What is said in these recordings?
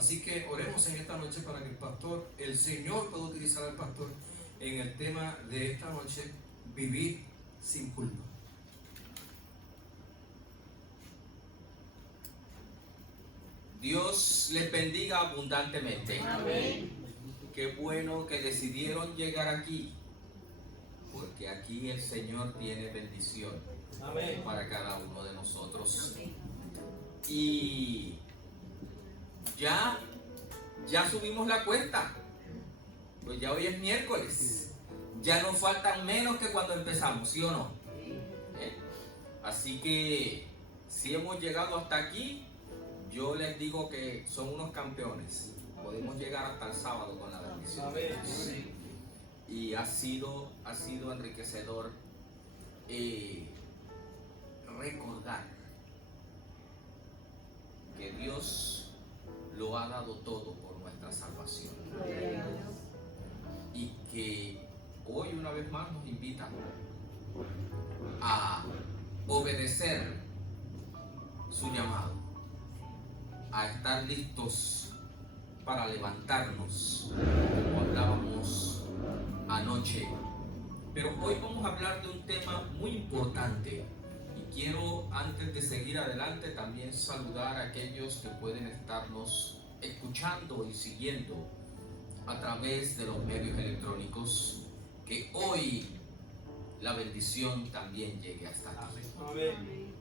Así que oremos en esta noche para que el Señor pueda utilizar al pastor en el tema de esta noche, vivir sin culpa. Dios les bendiga abundantemente. Amén. Qué bueno que decidieron llegar aquí, porque aquí el Señor tiene bendición. Amén. Para cada uno de nosotros. Y ya subimos la cuesta, pues ya hoy es miércoles, ya nos faltan menos que cuando empezamos, ¿sí o no? Así que si hemos llegado hasta aquí, yo les digo que son unos campeones. Podemos llegar hasta el sábado con la bendición. Amén. Y ha sido enriquecedor recordar que Dios lo ha dado todo por nuestra salvación. Y que hoy una vez más nos invita a obedecer su llamado, a estar listos para levantarnos, como hablábamos anoche. Pero hoy vamos a hablar de un tema muy importante. Y quiero, antes de seguir adelante, también saludar a aquellos que pueden estarnos escuchando y siguiendo a través de los medios electrónicos, que hoy la bendición también llegue hasta aquí. Amén.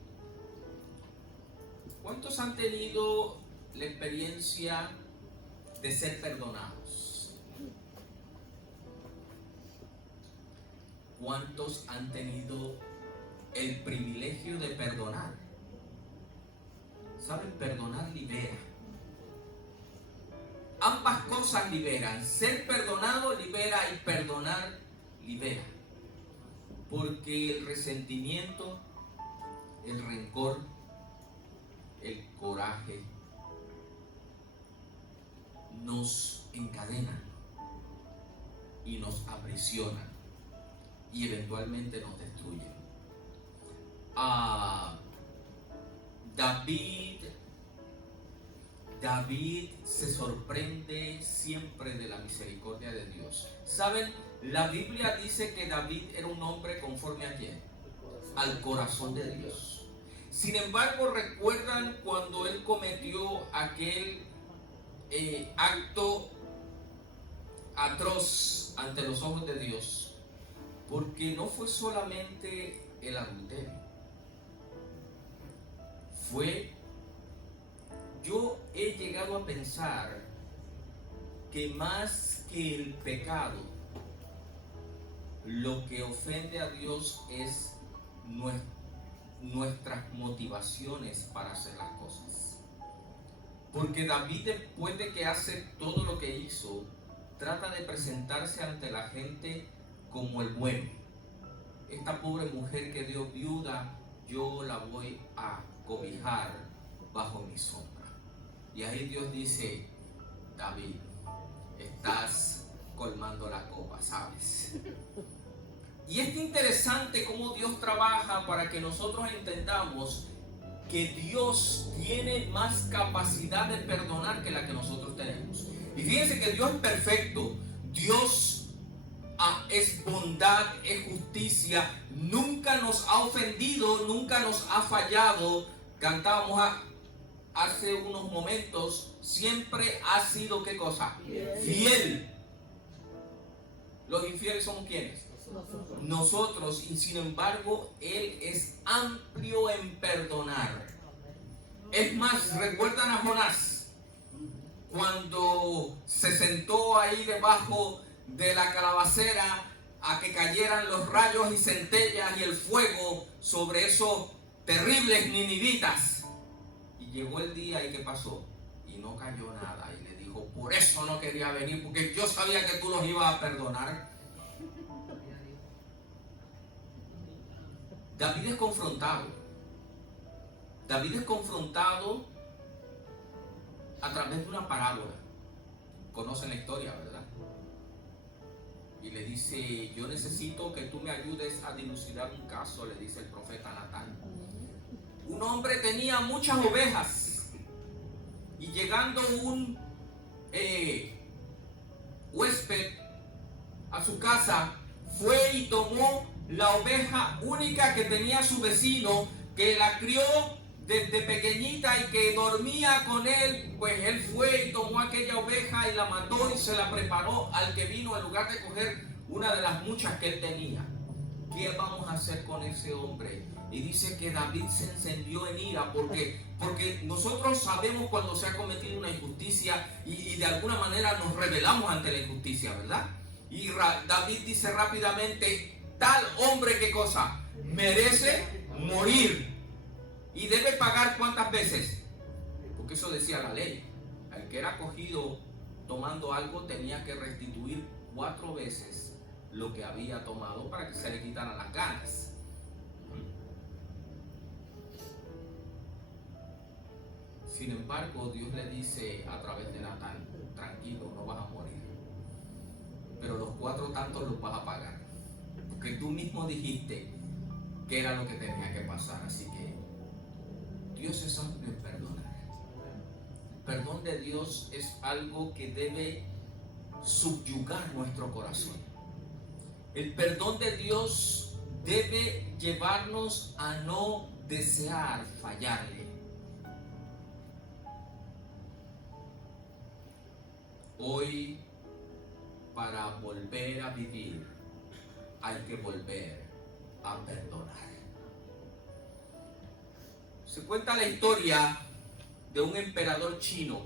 ¿Cuántos han tenido la experiencia de ser perdonados? ¿Cuántos han tenido el privilegio de perdonar? ¿Saben? Perdonar libera. Ambas cosas liberan. Ser perdonado libera y perdonar libera. Porque el resentimiento, el rencor, el coraje nos encadenan y nos aprisionan y eventualmente nos destruyen. David se sorprende siempre de la misericordia de Dios. ¿Saben? La Biblia dice que David era un hombre conforme a ¿quién? Al corazón de Dios. Sin embargo, ¿recuerdan cuando él cometió aquel acto atroz ante los ojos de Dios? Porque no fue solamente el adulterio. Yo he llegado a pensar que más que el pecado, lo que ofende a Dios es nuestras motivaciones para hacer las cosas. Porque David, después de que hace todo lo que hizo, trata de presentarse ante la gente como el bueno. Esta pobre mujer que dio viuda, yo la voy a cobijar bajo mi sombra. Y ahí Dios dice: David, estás colmando la copa, ¿sabes? Y es interesante cómo Dios trabaja para que nosotros entendamos que Dios tiene más capacidad de perdonar que la que nosotros tenemos. Y fíjense que Dios es perfecto. Dios es bondad, es justicia. Nunca nos ha ofendido, nunca nos ha fallado. Cantábamos hace unos momentos, siempre ha sido ¿qué cosa? Fiel. Los infieles somos ¿quiénes? Nosotros. Y sin embargo, Él es amplio en perdonar. Es más, ¿recuerdan a Jonás? Cuando se sentó ahí debajo de la calabacera a que cayeran los rayos y centellas y el fuego sobre esos terribles ninivitas. Y llegó el día y ¿qué pasó? Y no cayó nada. Y le dijo: por eso no quería venir, porque yo sabía que tú los ibas a perdonar. David es confrontado. David es confrontado a través de una parábola. Conocen la historia, ¿verdad? Y le dice: yo necesito que tú me ayudes a dilucidar un caso, le dice el profeta Natán. Un hombre tenía muchas ovejas y llegando un huésped a su casa, fue y tomó la oveja única que tenía su vecino, que la crió desde pequeñita y que dormía con él. Pues él fue y tomó aquella oveja y la mató y se la preparó al que vino, en lugar de coger una de las muchas que él tenía. ¿Qué vamos a hacer con ese hombre? Y dice que David se encendió en ira porque nosotros sabemos cuando se ha cometido una injusticia y de alguna manera nos rebelamos ante la injusticia, ¿verdad? Y David dice rápidamente: tal hombre, ¿qué cosa? Merece morir y debe pagar ¿cuántas veces? Porque eso decía la ley. Al que era cogido tomando algo tenía que restituir 4 veces lo que había tomado para que se le quitaran las ganas. Sin embargo, Dios le dice a través de Natán: tranquilo, no vas a morir, pero los 4 tantos los vas a pagar, porque tú mismo dijiste que era lo que tenía que pasar. Así que Dios es amplio en perdonar. El perdón de Dios es algo que debe subyugar nuestro corazón. El perdón de Dios debe llevarnos a no desear fallarle. Hoy, para volver a vivir, hay que volver a perdonar. Se cuenta la historia de un emperador chino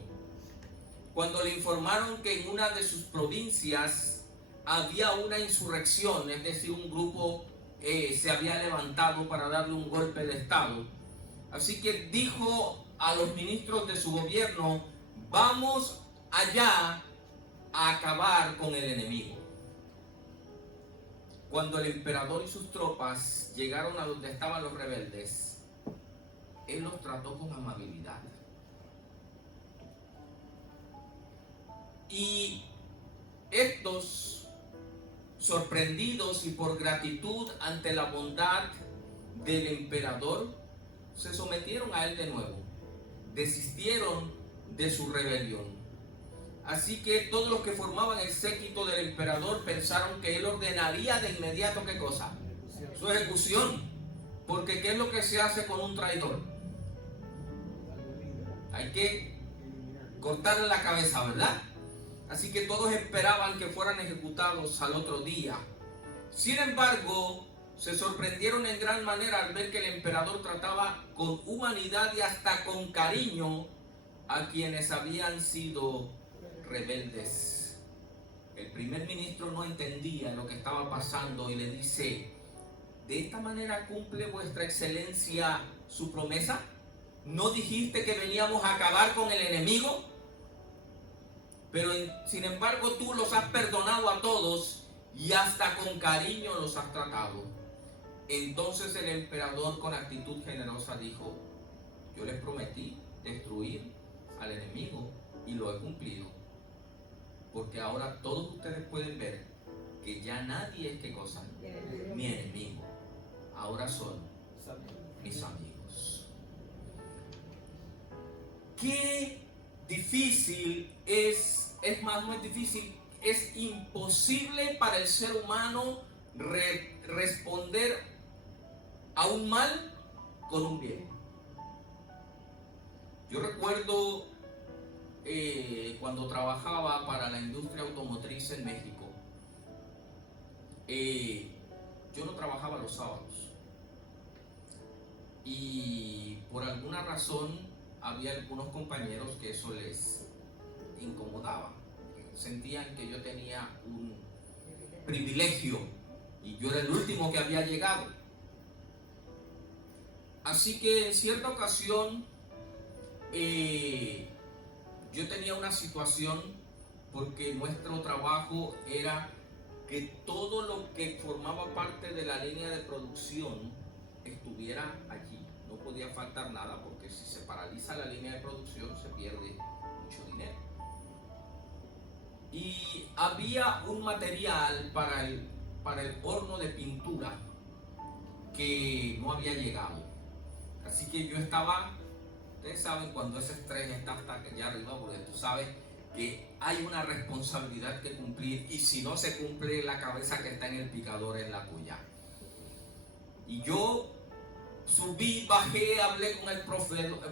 cuando le informaron que en una de sus provincias había una insurrección, es decir, un grupo se había levantado para darle un golpe de estado. Así que dijo a los ministros de su gobierno: vamos allá a acabar con el enemigo. Cuando el emperador y sus tropas llegaron a donde estaban los rebeldes, él los trató con amabilidad. Y estos, sorprendidos y por gratitud ante la bondad del emperador, se sometieron a él de nuevo, desistieron de su rebelión. Así que todos los que formaban el séquito del emperador pensaron que él ordenaría de inmediato ¿qué cosa? Su ejecución. Porque ¿qué es lo que se hace con un traidor? Hay que cortarle la cabeza, ¿verdad? Así que todos esperaban que fueran ejecutados al otro día. Sin embargo, se sorprendieron en gran manera al ver que el emperador trataba con humanidad y hasta con cariño a quienes habían sido rebeldes. El primer ministro no entendía lo que estaba pasando y le dice: ¿de esta manera cumple vuestra excelencia su promesa? ¿No dijiste que veníamos a acabar con el enemigo? Pero sin embargo tú los has perdonado a todos y hasta con cariño los has tratado. Entonces el emperador, con actitud generosa, dijo: yo les prometí destruir al enemigo y lo he cumplido, porque ahora todos ustedes pueden ver que ya nadie es ¿qué cosa? Mi enemigo, ahora son mis amigos. Qué difícil es más, no es difícil, es imposible para el ser humano responder a un mal con un bien. Yo recuerdo cuando trabajaba para la industria automotriz en México, yo no trabajaba los sábados y por alguna razón había algunos compañeros que eso les incomodaba. Sentían que yo tenía un privilegio y yo era el último que había llegado. Así que en cierta ocasión yo tenía una situación, porque nuestro trabajo era que todo lo que formaba parte de la línea de producción estuviera allí. No podía faltar nada, porque si se paraliza la línea de producción se pierde mucho dinero. Y había un material para el horno de pintura que no había llegado. Así que yo estaba, ustedes saben cuando ese estrés está hasta allá arriba, porque tú sabes, que hay una responsabilidad que cumplir, y si no se cumple, la cabeza que está en el picador es la tuya. Y yo subí, bajé, hablé con el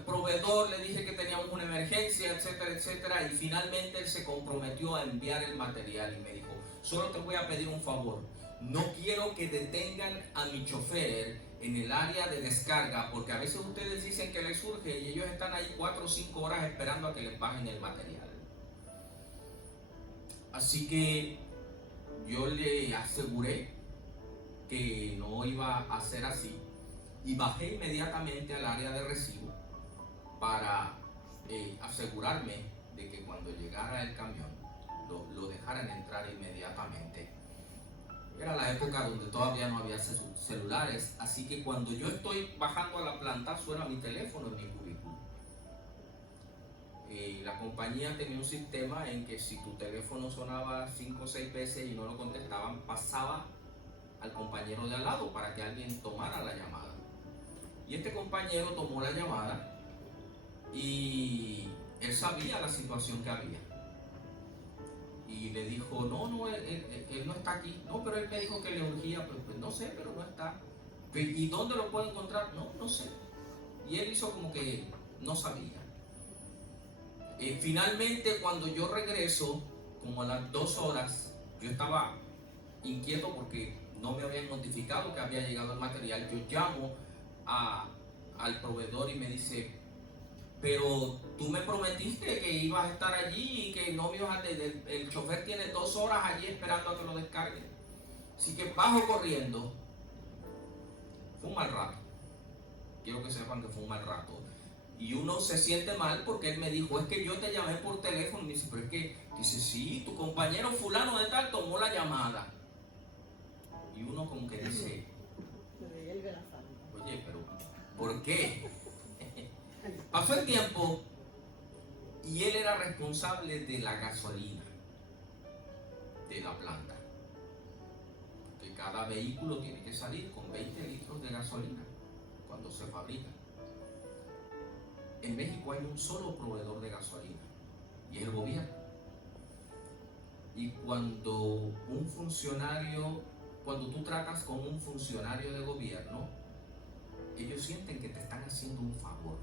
proveedor, le dije que teníamos una emergencia, etcétera, etcétera, y finalmente él se comprometió a enviar el material y me dijo: solo te voy a pedir un favor, no quiero que detengan a mi chofer en el área de descarga, porque a veces ustedes dicen que les surge y ellos están ahí 4 o 5 horas esperando a que les bajen el material. Así que yo le aseguré que no iba a ser así y bajé inmediatamente al área de recibo para asegurarme de que cuando llegara el camión lo dejaran entrar inmediatamente. Era la época donde todavía no había celulares, así que cuando yo estoy bajando a la planta suena mi teléfono en mi cubículo. La compañía tenía un sistema en que si tu teléfono sonaba 5 o 6 veces y no lo contestaban, pasaba al compañero de al lado para que alguien tomara la llamada. Y este compañero tomó la llamada y él sabía la situación que había. Y le dijo: no, él no está aquí. No, pero él me dijo que le urgía. Pues no sé, pero no está. ¿Y dónde lo puedo encontrar? No sé. Y él hizo como que no sabía. Finalmente, cuando yo regreso, como a las 2 horas, yo estaba inquieto porque no me habían notificado que había llegado el material. Yo llamo al proveedor y me dice: pero tú me prometiste que ibas a estar allí y que no me ibas a... El chofer tiene 2 horas allí esperando a que lo descarguen. Así que bajo corriendo. Fue un mal rato. Quiero que sepan que fue un mal rato. Y uno se siente mal porque él me dijo: es que yo te llamé por teléfono. Y me dice: pero es que, dice, sí, tu compañero fulano de tal tomó la llamada. Y uno como que dice: oye, pero ¿por qué? Pasó el tiempo y él era responsable de la gasolina de la planta. Que cada vehículo tiene que salir con 20 litros de gasolina cuando se fabrica. En México hay un solo proveedor de gasolina y es el gobierno. Y cuando tú tratas con un funcionario de gobierno, ellos sienten que te están haciendo un favor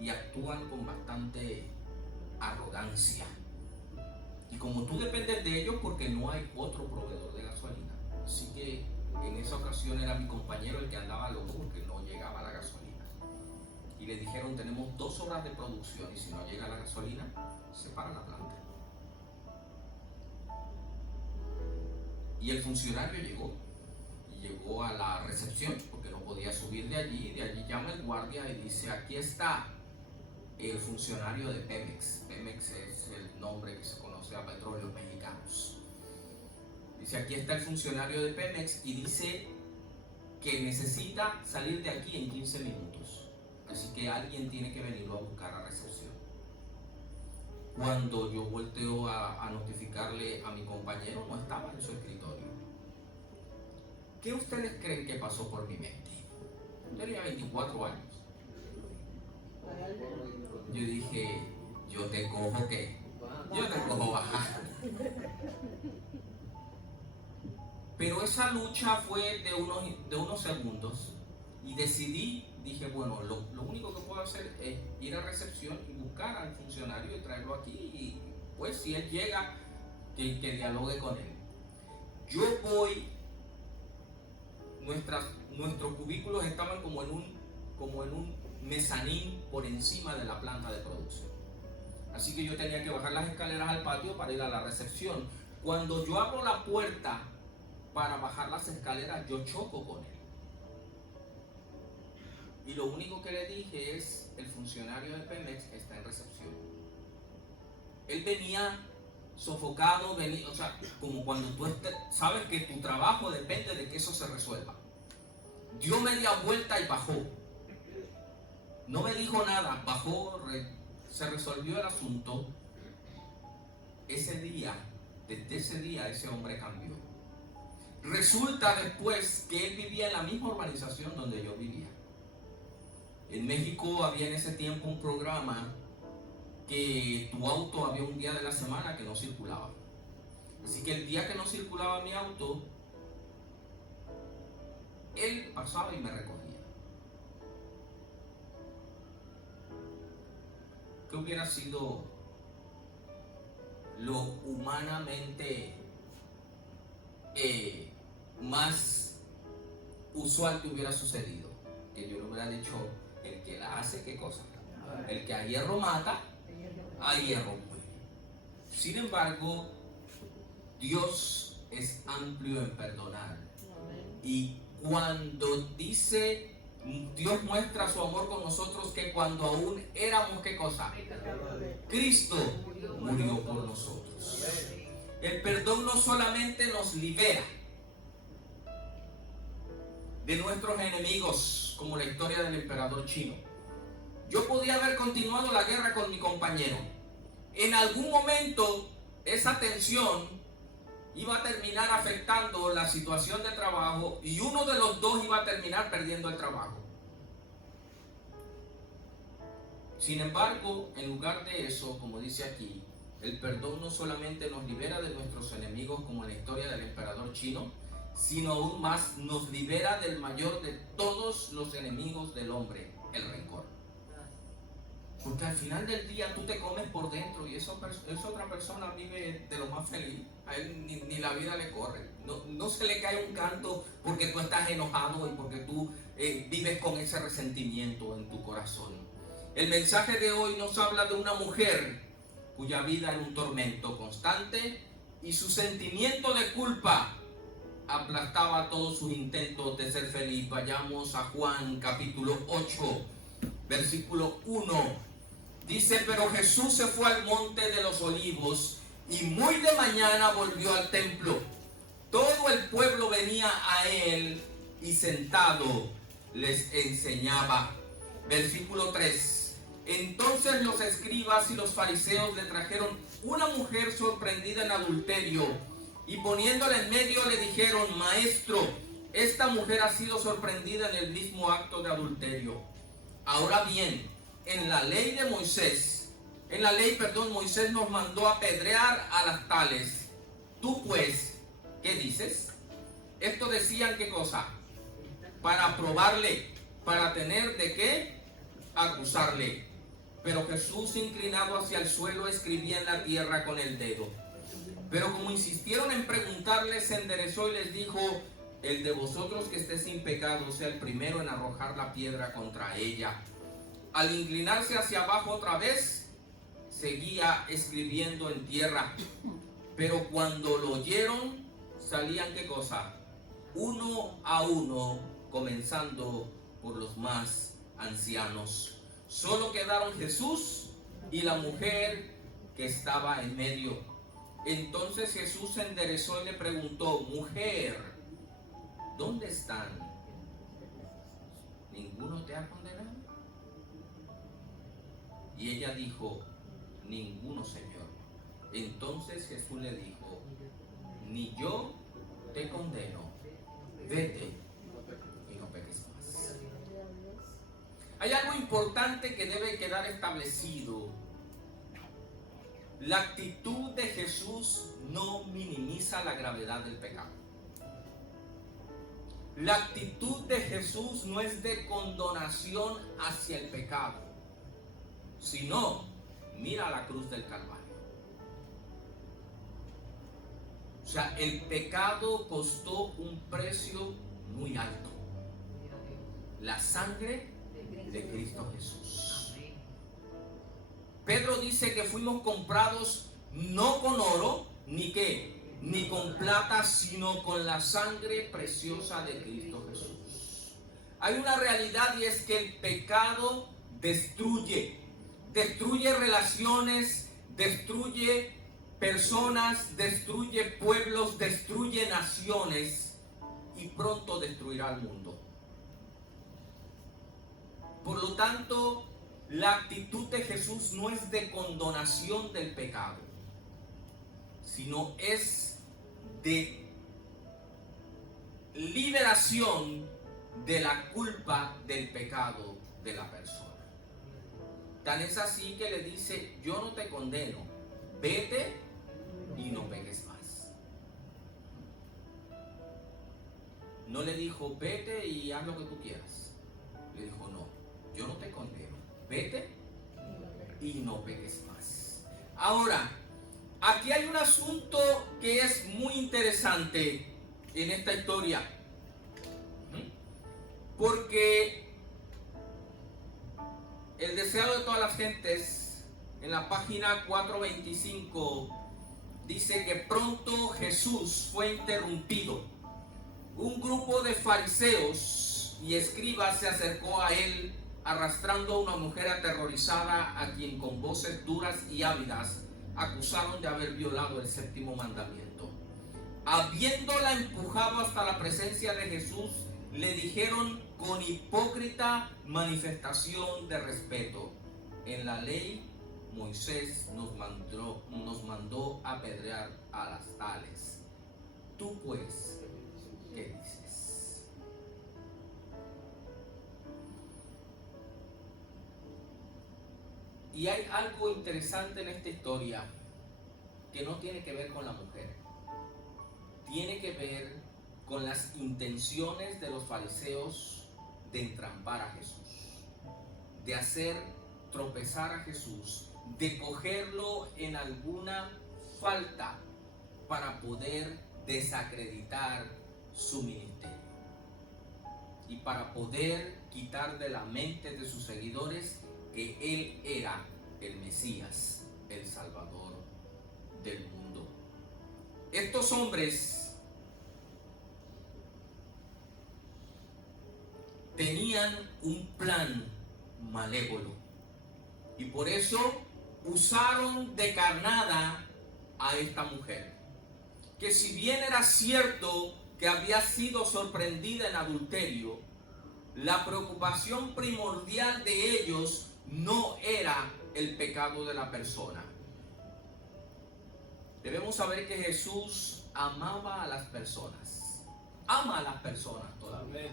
y actúan con bastante arrogancia. Y como tú dependes de ellos, porque no hay otro proveedor de gasolina. Así que en esa ocasión era mi compañero el que andaba loco porque no llegaba la gasolina. Y le dijeron: tenemos 2 horas de producción y si no llega la gasolina, se para la planta. Y el funcionario llegó a la recepción porque no podía subir de allí. De allí llama el guardia y dice: aquí está el funcionario de Pemex. Pemex es el nombre que se conoce a Petróleos Mexicanos. Dice: aquí está el funcionario de Pemex y dice que necesita salir de aquí en 15 minutos. Así que alguien tiene que venirlo a buscar a recepción. Cuando yo volteo a notificarle a mi compañero, no estaba en su escritorio. ¿Qué ustedes creen que pasó por mi mente? Yo tenía 24 años. Yo dije: yo te cojo ¿qué? Yo te cojo bajar. Pero esa lucha fue de unos segundos y dije: bueno, lo único que puedo hacer es ir a recepción y buscar al funcionario y traerlo aquí, y pues si él llega, que dialogue con él. Yo voy, nuestros cubículos estaban como en un mezanín por encima de la planta de producción. Así que yo tenía que bajar las escaleras al patio para ir a la recepción. Cuando yo abro la puerta para bajar las escaleras, yo choco con él. Y lo único que le dije es: el funcionario de Pemex está en recepción. Él venía sofocado, o sea, como cuando tú sabes que tu trabajo depende de que eso se resuelva. Dio media vuelta y bajó. No me dijo nada, bajó, se resolvió el asunto. Desde ese día ese hombre cambió. Resulta después que él vivía en la misma urbanización donde yo vivía. En México había en ese tiempo un programa que tu auto había un día de la semana que no circulaba. Así que el día que no circulaba mi auto, él pasaba y me recogía. ¿Qué hubiera sido lo humanamente más usual que hubiera sucedido? Que yo le hubiera dicho, el que la hace, ¿qué cosa? El que a hierro mata, a hierro muere. Sin embargo, Dios es amplio en perdonar. Y cuando dice, Dios muestra su amor con nosotros, que cuando aún éramos, ¿qué cosa? Cristo murió por nosotros. El perdón no solamente nos libera de nuestros enemigos, como la historia del emperador chino. Yo podía haber continuado la guerra con mi compañero. En algún momento esa tensión iba a terminar afectando la situación de trabajo y uno de los dos iba a terminar perdiendo el trabajo. Sin embargo, en lugar de eso, como dice aquí, el perdón no solamente nos libera de nuestros enemigos, como en la historia del emperador chino, sino aún más nos libera del mayor de todos los enemigos del hombre, el rencor. Porque al final del día tú te comes por dentro y esa otra persona vive de lo más feliz. A él ni la vida le corre. No se le cae un canto porque tú estás enojado y porque tú vives con ese resentimiento en tu corazón. El mensaje de hoy nos habla de una mujer cuya vida era un tormento constante y su sentimiento de culpa aplastaba todos sus intentos de ser feliz. Vayamos a Juan capítulo 8, versículo 1. Dice, pero Jesús se fue al monte de los olivos y muy de mañana volvió al templo. Todo el pueblo venía a él y sentado les enseñaba. Versículo 3. Entonces los escribas y los fariseos le trajeron una mujer sorprendida en adulterio y poniéndola en medio le dijeron, maestro, esta mujer ha sido sorprendida en el mismo acto de adulterio. Ahora bien, en la ley de Moisés, Moisés nos mandó apedrear a las tales. Tú pues, ¿qué dices? Esto decían, ¿qué cosa? Para probarle, para tener de qué acusarle. Pero Jesús, inclinado hacia el suelo, escribía en la tierra con el dedo. Pero como insistieron en preguntarle, se enderezó y les dijo, el de vosotros que esté sin pecado sea el primero en arrojar la piedra contra ella. Al inclinarse hacia abajo otra vez, seguía escribiendo en tierra. Pero cuando lo oyeron, salían, ¿qué cosa? Uno a uno, comenzando por los más ancianos. Solo quedaron Jesús y la mujer que estaba en medio. Entonces Jesús se enderezó y le preguntó, mujer, ¿dónde están? ¿Ninguno te ha condenado? Y ella dijo, ninguno, Señor. Entonces Jesús le dijo, ni yo te condeno, vete y no peques más. Hay algo importante que debe quedar establecido. La actitud de Jesús no minimiza la gravedad del pecado. La actitud de Jesús no es de condonación hacia el pecado, sino mira la cruz del Calvario. O sea, el pecado costó un precio muy alto. La sangre de Cristo Jesús. Pedro dice que fuimos comprados no con oro, ni qué, ni con plata, sino con la sangre preciosa de Cristo Jesús. Hay una realidad y es que el pecado destruye relaciones, destruye personas, destruye pueblos, destruye naciones y pronto destruirá al mundo. Por lo tanto, la actitud de Jesús no es de condonación del pecado, sino es de liberación de la culpa del pecado de la persona. Tan es así que le dice, yo no te condeno, vete y no peques más. No le dijo, vete y haz lo que tú quieras. Le dijo, no, yo no te condeno, vete y no peques más. Ahora, aquí hay un asunto que es muy interesante en esta historia. Porque el deseo de todas las gentes, en la página 425, dice que pronto Jesús fue interrumpido. Un grupo de fariseos y escribas se acercó a él, arrastrando a una mujer aterrorizada, a quien con voces duras y ávidas acusaron de haber violado el séptimo mandamiento. Habiéndola empujado hasta la presencia de Jesús, le dijeron con hipócrita manifestación de respeto: en la ley Moisés nos mandó apedrear a las tales. Tú pues, ¿qué dices? Y hay algo interesante en esta historia que no tiene que ver con la mujer. Tiene que ver con las intenciones de los fariseos de entrampar a Jesús, de hacer tropezar a Jesús, de cogerlo en alguna falta para poder desacreditar su ministerio y para poder quitar de la mente de sus seguidores que él era el Mesías, el Salvador del mundo. Estos hombres tenían un plan malévolo y por eso usaron de carnada a esta mujer, que si bien era cierto que había sido sorprendida en adulterio, la preocupación primordial de ellos no era el pecado de la persona. Debemos saber que Jesús amaba a las personas, ama a las personas todavía.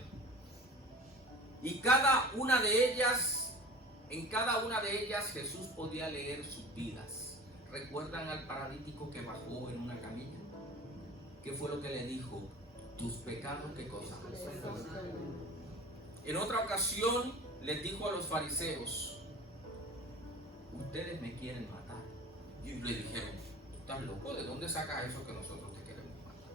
Y cada una de ellas, en cada una de ellas Jesús podía leer sus vidas. ¿Recuerdan al paralítico que bajó en una camilla? ¿Qué fue lo que le dijo? Tus pecados, ¿qué cosa? En otra ocasión les dijo a los fariseos: ustedes me quieren matar. Y le dijeron: ¿tú estás loco? ¿De dónde sacas eso que nosotros te queremos matar?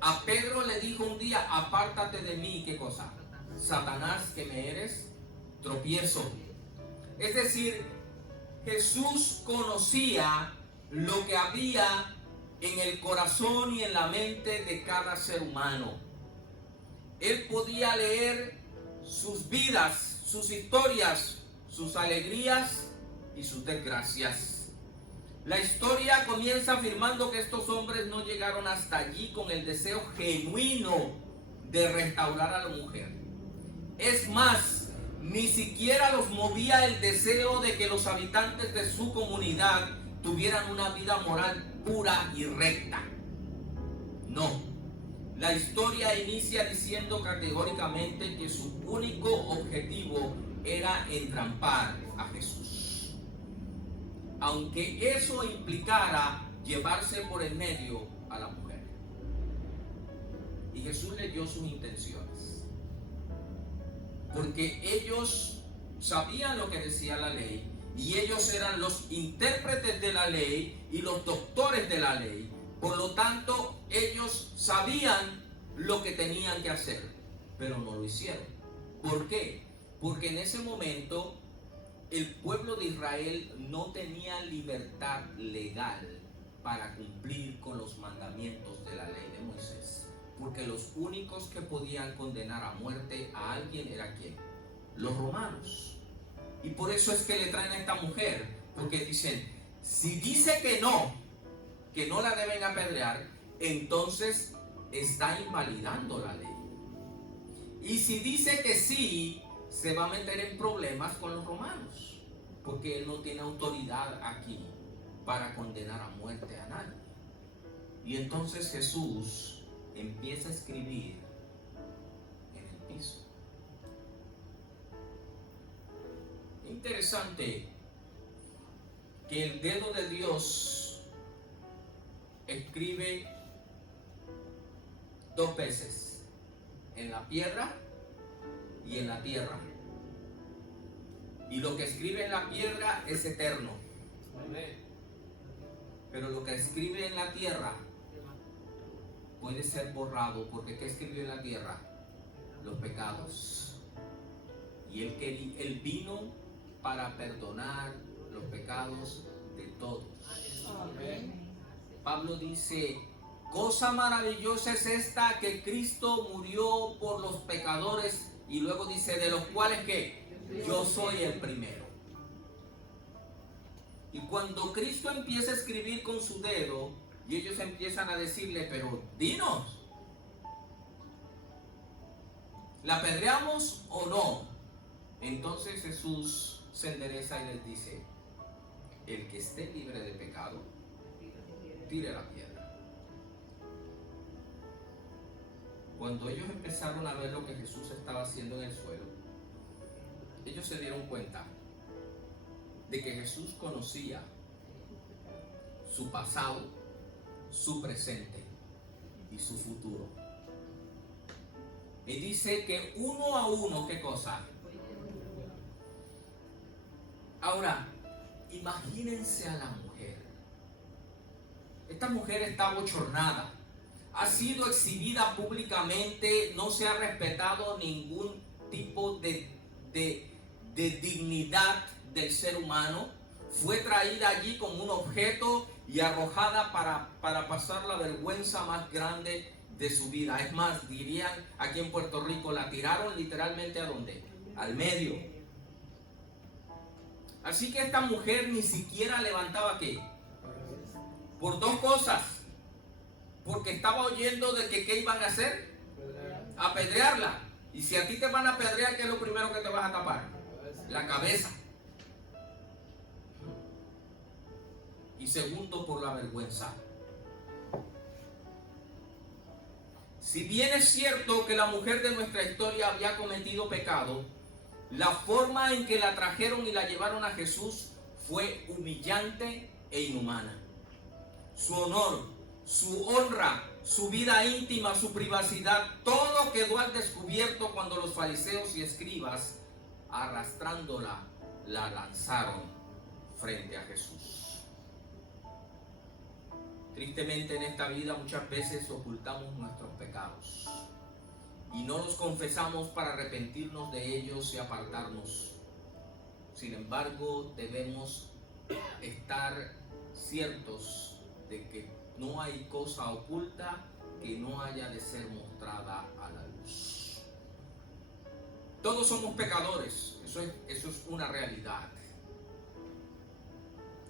A Pedro le dijo un día: apártate de mí, ¿qué cosa? Satanás, que me eres tropiezo. Es decir, Jesús conocía lo que había en el corazón y en la mente de cada ser humano. Él podía leer sus vidas, sus historias, sus alegrías y sus desgracias. La historia comienza afirmando que estos hombres no llegaron hasta allí con el deseo genuino de restaurar a la mujer. Es más, ni siquiera los movía el deseo de que los habitantes de su comunidad tuvieran una vida moral pura y recta. No. La historia inicia diciendo categóricamente que su único objetivo era entrampar a Jesús, aunque eso implicara llevarse por el medio a la mujer. Y Jesús leyó sus intenciones, porque ellos sabían lo que decía la ley, y ellos eran los intérpretes de la ley y los doctores de la ley. Por lo tanto, ellos sabían lo que tenían que hacer, pero no lo hicieron. ¿Por qué? Porque en ese momento el pueblo de Israel no tenía libertad legal para cumplir con los mandamientos de la ley de Moisés. Porque los únicos que podían condenar a muerte a alguien era ¿quién? Los romanos. Y por eso es que le traen a esta mujer, porque dicen, si dice que no la deben apedrear, entonces está invalidando la ley. Y si dice que sí, se va a meter en problemas con los romanos, porque él no tiene autoridad aquí para condenar a muerte a nadie. Y entonces Jesús empieza a escribir en el piso. Interesante que el dedo de Dios escribe 2 veces, en la piedra y en la tierra. Y lo que escribe en la piedra es eterno. Pero lo que escribe en la tierra puede ser borrado, porque ¿qué escribió en la tierra? Los pecados. Y él vino para perdonar los pecados de todos. Amén. Pablo dice, cosa maravillosa es esta, que Cristo murió por los pecadores, y luego dice, de los cuales que yo soy el primero. Y cuando Cristo empieza a escribir con su dedo, y ellos empiezan a decirle, pero dinos, ¿la apedreamos o no? Entonces Jesús se endereza y les dice, el que esté libre de pecado, tire la piedra. Cuando ellos empezaron a ver lo que Jesús estaba haciendo en el suelo, ellos se dieron cuenta de que Jesús conocía su pasado, su presente y su futuro. Y dice que uno a uno, ¿qué cosa? Ahora, imagínense a la mujer. Esta mujer está bochornada, ha sido exhibida públicamente, no se ha respetado ningún tipo de dignidad del ser humano. Fue traída allí como un objeto y arrojada para pasar la vergüenza más grande de su vida. Es más, dirían aquí en Puerto Rico, la tiraron literalmente ¿a dónde? Al medio. Así que esta mujer ni siquiera levantaba ¿qué? Por 2 cosas. Porque estaba oyendo de que ¿qué iban a hacer? Apedrearla. Y si a ti te van a apedrear, ¿qué es lo primero que te vas a tapar? La cabeza. Y segundo, por la vergüenza. Si bien es cierto que la mujer de nuestra historia había cometido pecado, la forma en que la trajeron y la llevaron a Jesús fue humillante e inhumana. Su honor, su honra, su vida íntima, su privacidad, todo quedó al descubierto cuando los fariseos y escribas, arrastrándola, la lanzaron frente a Jesús. Tristemente en esta vida muchas veces ocultamos nuestros pecados y no los confesamos para arrepentirnos de ellos y apartarnos. Sin embargo, debemos estar ciertos de que no hay cosa oculta que no haya de ser mostrada a la luz. Todos somos pecadores, eso es una realidad.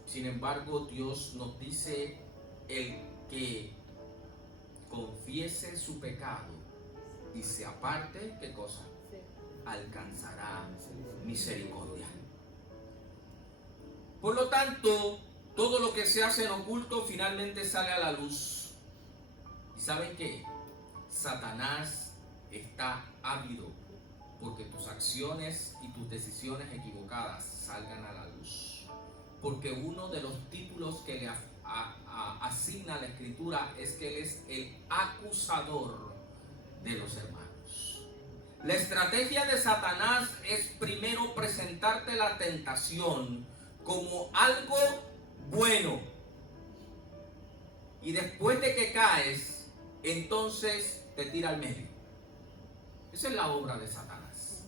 Sin embargo, Dios nos dice, el que confiese su pecado y se aparte, ¿qué cosa? Alcanzará misericordia. Por lo tanto, todo lo que se hace en oculto finalmente sale a la luz. ¿Y saben qué? Satanás está ávido porque tus acciones y tus decisiones equivocadas salgan a la luz. Porque uno de los títulos que le asigna la Escritura es que Él es el acusador de los hermanos. La estrategia de Satanás es primero presentarte la tentación como algo bueno, y después de que caes, entonces te tira al medio. Esa es la obra de Satanás,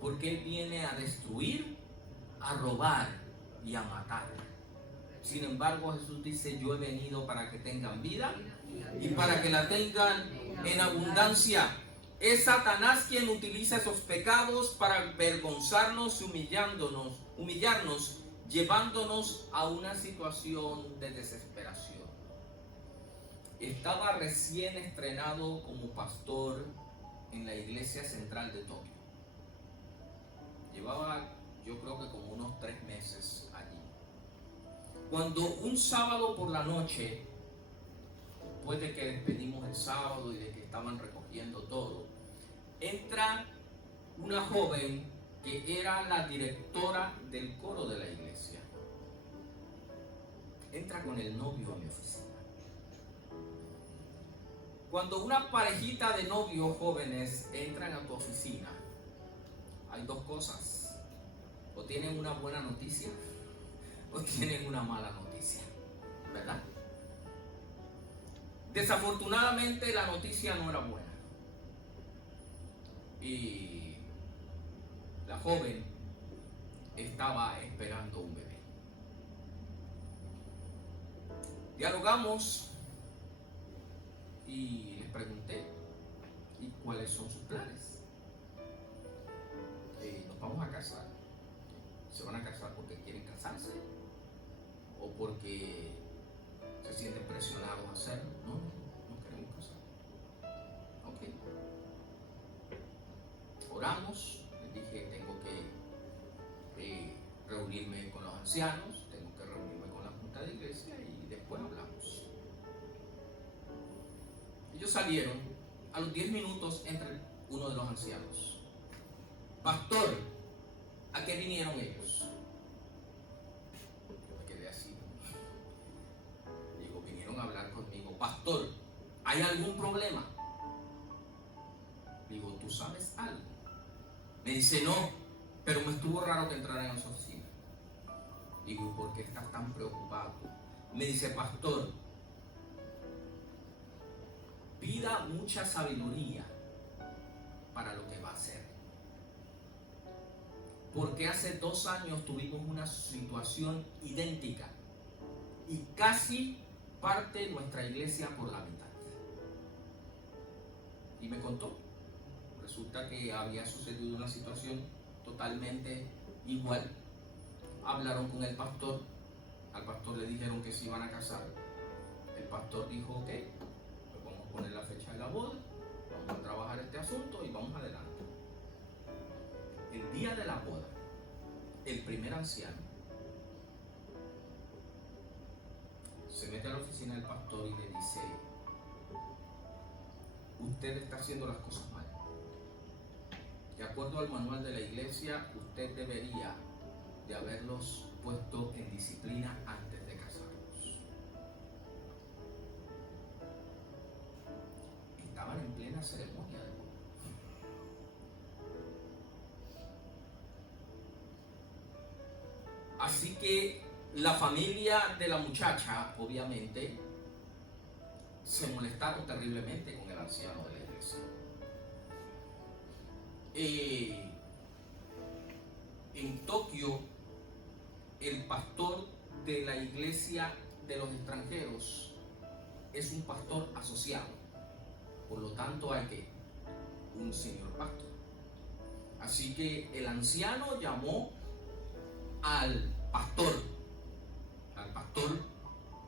porque él viene a destruir, a robar y a matar. Sin embargo, Jesús dice, yo he venido para que tengan vida y para que la tengan en abundancia. Es Satanás quien utiliza esos pecados para avergonzarnos y humillarnos, llevándonos a una situación de desesperación. Estaba recién estrenado como pastor en la iglesia central de Tokio. Llevaba, yo creo que como unos 3 meses allí. Cuando un sábado por la noche, después de que despedimos el sábado y de que estaban recogiendo todo, entra una joven que era la directora del coro de la iglesia, entra con el novio a mi oficina. Cuando una parejita de novios jóvenes entran a tu oficina, hay dos cosas: o tienen una buena noticia o tienen una mala noticia, ¿verdad? Desafortunadamente la noticia no era buena y la joven estaba esperando un bebé. Dialogamos y les pregunté: ¿y cuáles son sus planes? Nos vamos a casar. ¿Se van a casar porque quieren casarse o porque se sienten presionados a hacerlo? No queremos casar. Ok. Oramos, les dije: tengo que reunirme con los ancianos, tengo que reunirme con la junta de iglesia y después hablamos. Ellos salieron. A los 10 minutos entra uno de los ancianos: pastor, ¿a qué vinieron ellos? Yo me quedé así. Digo, vinieron a hablar conmigo. Pastor, ¿hay algún problema? Digo, ¿tú sabes algo? Me dice, no, pero me estuvo raro que entraran en su oficina. Digo, ¿y por qué estás tan preocupado? Me dice, pastor, pida mucha sabiduría para lo que va a hacer. Porque hace 2 años tuvimos una situación idéntica y casi parte nuestra iglesia por la mitad. Y me contó. Resulta que había sucedido una situación totalmente igual. Hablaron con el pastor. Al pastor le dijeron que se iban a casar. El pastor dijo, ok, pues vamos a poner la fecha de la boda, vamos a trabajar este asunto y vamos adelante. El día de la boda, el primer anciano se mete a la oficina del pastor y le dice, usted está haciendo las cosas mal. De acuerdo al manual de la iglesia, usted debería de haberlos puesto en disciplina antes de casarlos. Estaban en plena ceremonia de boda. Así que la familia de la muchacha, obviamente, se molestaron terriblemente con el anciano de la iglesia. En Tokio, el pastor de la iglesia de los extranjeros es un pastor asociado. Por lo tanto, hay que un señor pastor. Así que el anciano llamó al pastor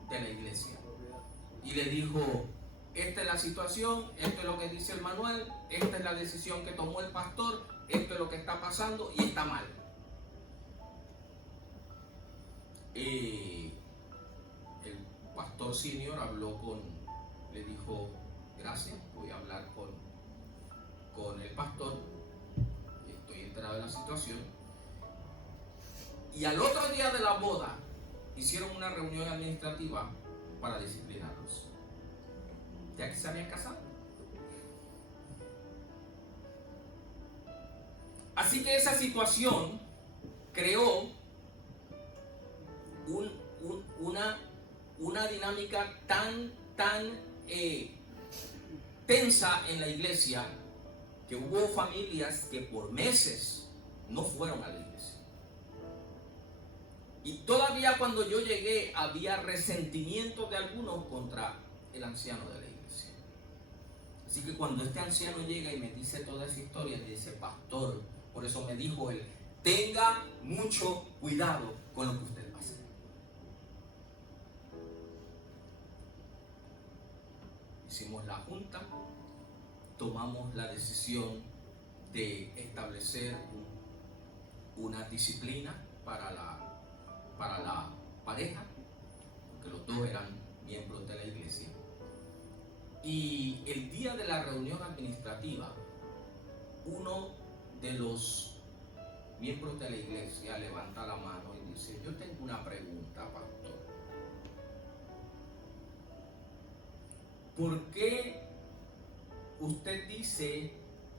de la iglesia y le dijo, esta es la situación, esto es lo que dice el manual, esta es la decisión que tomó el pastor, esto es lo que está pasando y está mal. El pastor senior le dijo, gracias, voy a hablar con el pastor, estoy enterado de la situación. Y al otro día de la boda hicieron una reunión administrativa para disciplinarlos, ya que se habían casado. Así que esa situación creó una dinámica tan tensa en la iglesia que hubo familias que por meses no fueron a la iglesia. Y todavía cuando yo llegué había resentimiento de algunos contra el anciano de la iglesia. Así que cuando este anciano llega y me dice toda esa historia, me dice, pastor, por eso me dijo él, tenga mucho cuidado con lo que usted va a hacer. Hicimos la junta, tomamos la decisión de establecer una disciplina para la pareja, porque los dos eran miembros de la iglesia. Y el día de la reunión administrativa, uno de los miembros de la iglesia levanta la mano y dice: yo tengo una pregunta, pastor. ¿Por qué usted dice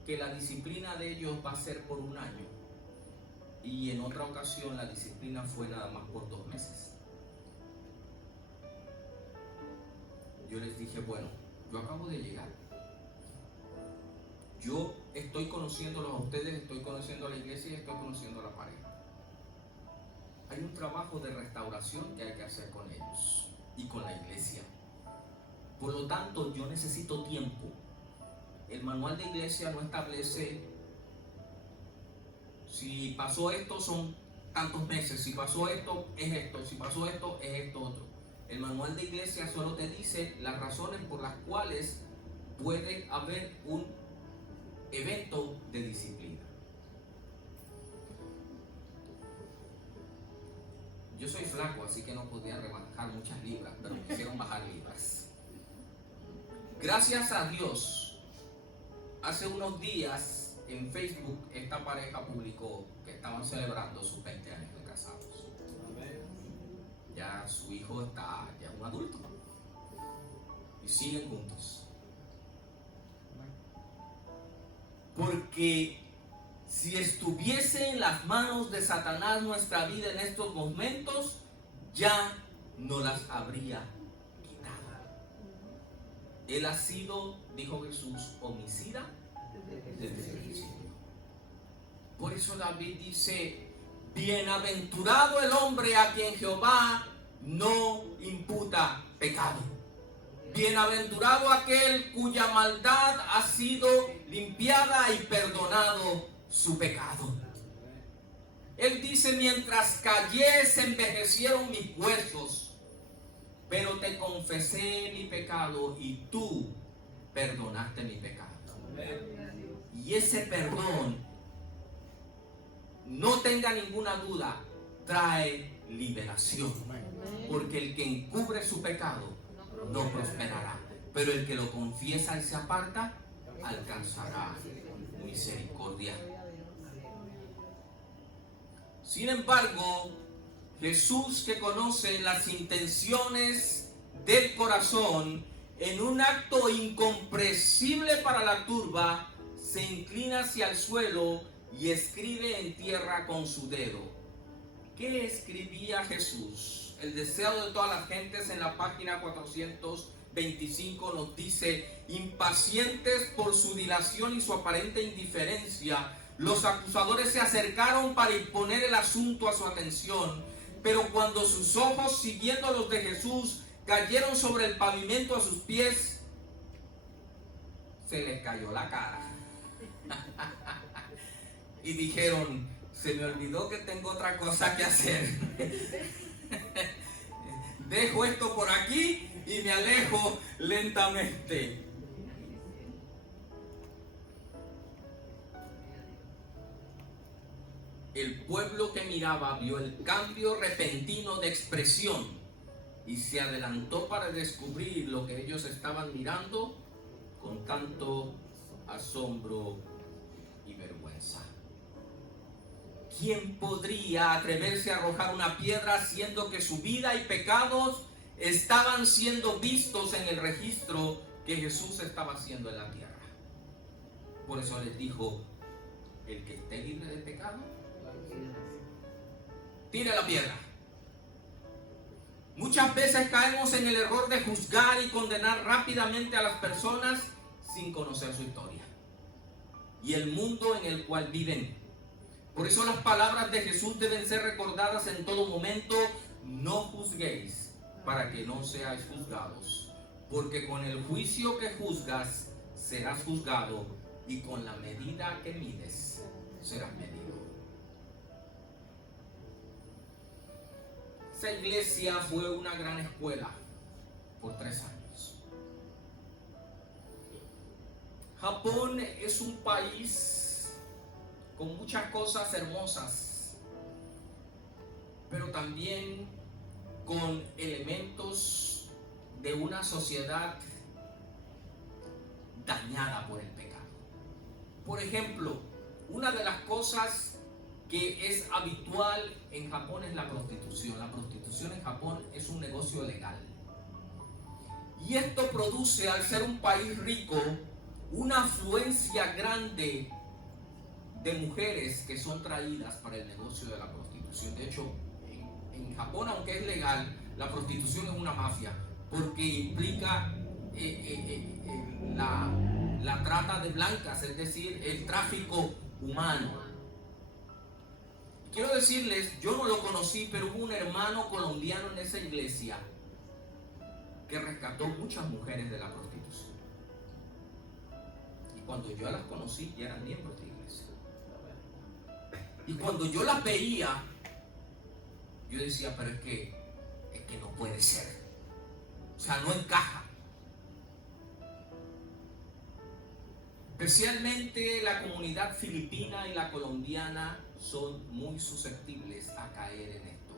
que la disciplina de ellos va a ser por un año y en otra ocasión la disciplina fue nada más por 2 meses? Yo les dije: bueno, yo acabo de llegar, yo estoy conociéndolos a ustedes, estoy conociendo a la iglesia y estoy conociendo a la pareja. Hay un trabajo de restauración que hay que hacer con ellos y con la iglesia. Por lo tanto, yo necesito tiempo. El manual de iglesia no establece si pasó esto son tantos meses, si pasó esto es esto, si pasó esto es esto otro. El manual de iglesia solo te dice las razones por las cuales puede haber un evento de disciplina. Yo soy flaco, así que no podía rebajar muchas libras, pero me hicieron bajar libras. Gracias a Dios, hace unos días en Facebook esta pareja publicó que estaban celebrando sus 20 años de casados. Ya su hijo está ya un adulto y siguen juntos. Porque si estuviese en las manos de Satanás nuestra vida en estos momentos, ya no las habría quitado. Él ha sido, dijo Jesús, homicida desde el principio. Por eso David dice: bienaventurado el hombre a quien Jehová no imputa pecado. Bienaventurado aquel cuya maldad ha sido limpiada y perdonado su pecado. Él dice: mientras callé se envejecieron mis huesos, pero te confesé mi pecado y tú perdonaste mi pecado. Y ese perdón, no tenga ninguna duda, trae liberación. Porque el que encubre su pecado no prosperará, pero el que lo confiesa y se aparta alcanzará misericordia. Sin embargo, Jesús, que conoce las intenciones del corazón, en un acto incomprensible para la turba, se inclina hacia el suelo y escribe en tierra con su dedo. ¿Qué escribía Jesús? El deseo de todas las gentes, en la página 425 nos dice: impacientes por su dilación y su aparente indiferencia, los acusadores se acercaron para imponer el asunto a su atención, pero cuando sus ojos, siguiendo los de Jesús, cayeron sobre el pavimento a sus pies, se les cayó la cara. Y dijeron: se me olvidó que tengo otra cosa que hacer. Dejo esto por aquí y me alejo lentamente. El pueblo que miraba vio el cambio repentino de expresión y se adelantó para descubrir lo que ellos estaban mirando con tanto asombro y vergüenza. ¿Quién podría atreverse a arrojar una piedra siendo que su vida y pecados estaban siendo vistos en el registro que Jesús estaba haciendo en la tierra? Por eso les dijo: el que esté libre de pecado, tire la piedra. Muchas veces caemos en el error de juzgar y condenar rápidamente a las personas sin conocer su historia y el mundo en el cual viven. Por eso las palabras de Jesús deben ser recordadas en todo momento: no juzguéis para que no seáis juzgados, porque con el juicio que juzgas serás juzgado, y con la medida que mides serás medido. Esa iglesia fue una gran escuela por 3 años. Japón es un país con muchas cosas hermosas, pero también con elementos de una sociedad dañada por el pecado. Por ejemplo, una de las cosas que es habitual en Japón es la prostitución. La prostitución en Japón es un negocio legal. Y esto produce, al ser un país rico, una afluencia grande de mujeres que son traídas para el negocio de la prostitución. De hecho, en Japón, aunque es legal, la prostitución es una mafia, porque implica la trata de blancas, es decir, el tráfico humano. Quiero decirles, yo no lo conocí, pero hubo un hermano colombiano en esa iglesia que rescató muchas mujeres de la prostitución. Y cuando yo las conocí, ya eran miembros de la iglesia. Y cuando yo las veía, yo decía, pero es que no puede ser. O sea, no encaja. Especialmente la comunidad filipina y la colombiana son muy susceptibles a caer en esto.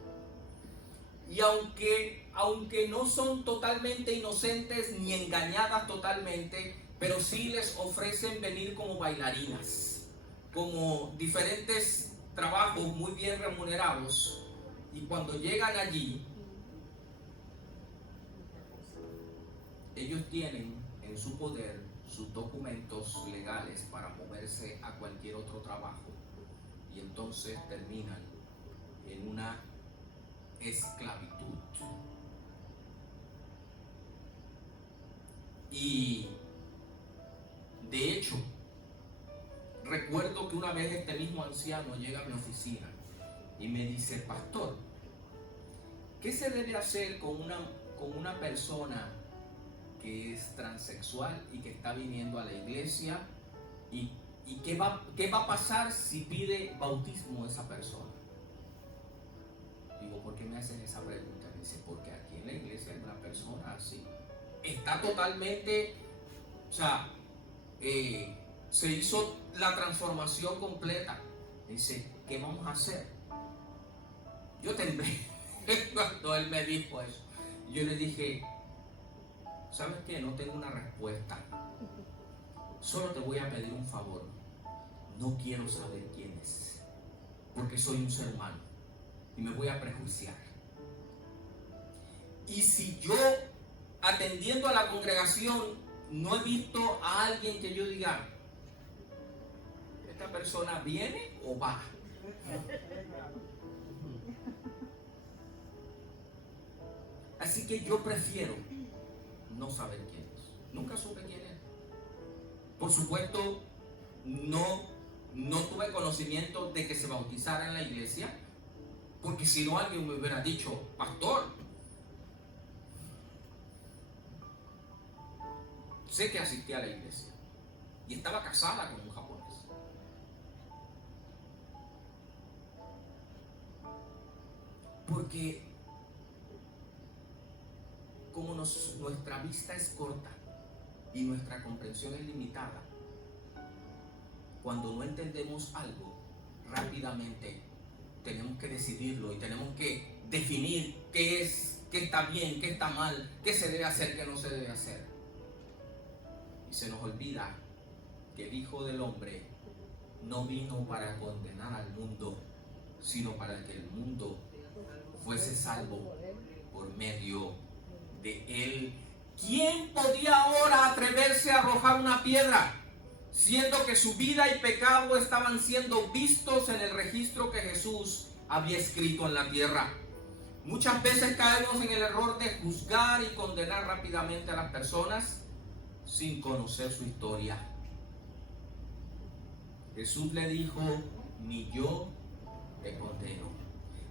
Y aunque no son totalmente inocentes ni engañadas totalmente, pero sí les ofrecen venir como bailarinas, como diferentes trabajos muy bien remunerados. Y cuando llegan allí, ellos tienen en su poder sus documentos legales para moverse a cualquier otro trabajo. Y entonces terminan en una esclavitud. Y de hecho, recuerdo que una vez este mismo anciano llega a mi oficina y me dice, pastor, ¿qué se debe hacer con una persona que es transexual y que está viniendo a la iglesia? ¿Y qué va a pasar si pide bautismo esa persona? Digo, ¿por qué me hacen esa pregunta? Me dice, porque aquí en la iglesia hay una persona así. Está totalmente, o sea, se hizo la transformación completa. Me dice, ¿qué vamos a hacer? Yo temblé cuando él me dijo eso. Yo le dije, ¿sabes qué? No tengo una respuesta. Solo te voy a pedir un favor. No quiero saber quién es, porque soy un ser humano y me voy a prejuiciar. Y si yo, atendiendo a la congregación, no he visto a alguien que yo diga, ¿esta persona viene o va? Así que yo prefiero no saber quién es. Nunca supe quién es. Por supuesto, no tuve conocimiento de que se bautizara en la iglesia, porque si no alguien me hubiera dicho, pastor, sé que asistía a la iglesia y estaba casada con un japonés. Porque como nuestra vista es corta y nuestra comprensión es limitada, cuando no entendemos algo, rápidamente tenemos que decidirlo y tenemos que definir qué es, qué está bien, qué está mal, qué se debe hacer, qué no se debe hacer. Y se nos olvida que el Hijo del Hombre no vino para condenar al mundo, sino para que el mundo fuese salvo por medio de él. ¿Quién podía ahora atreverse a arrojar una piedra, siendo que su vida y pecado estaban siendo vistos en el registro que Jesús había escrito en la tierra? Muchas veces caemos en el error de juzgar y condenar rápidamente a las personas sin conocer su historia. Jesús le dijo, ni yo te condeno.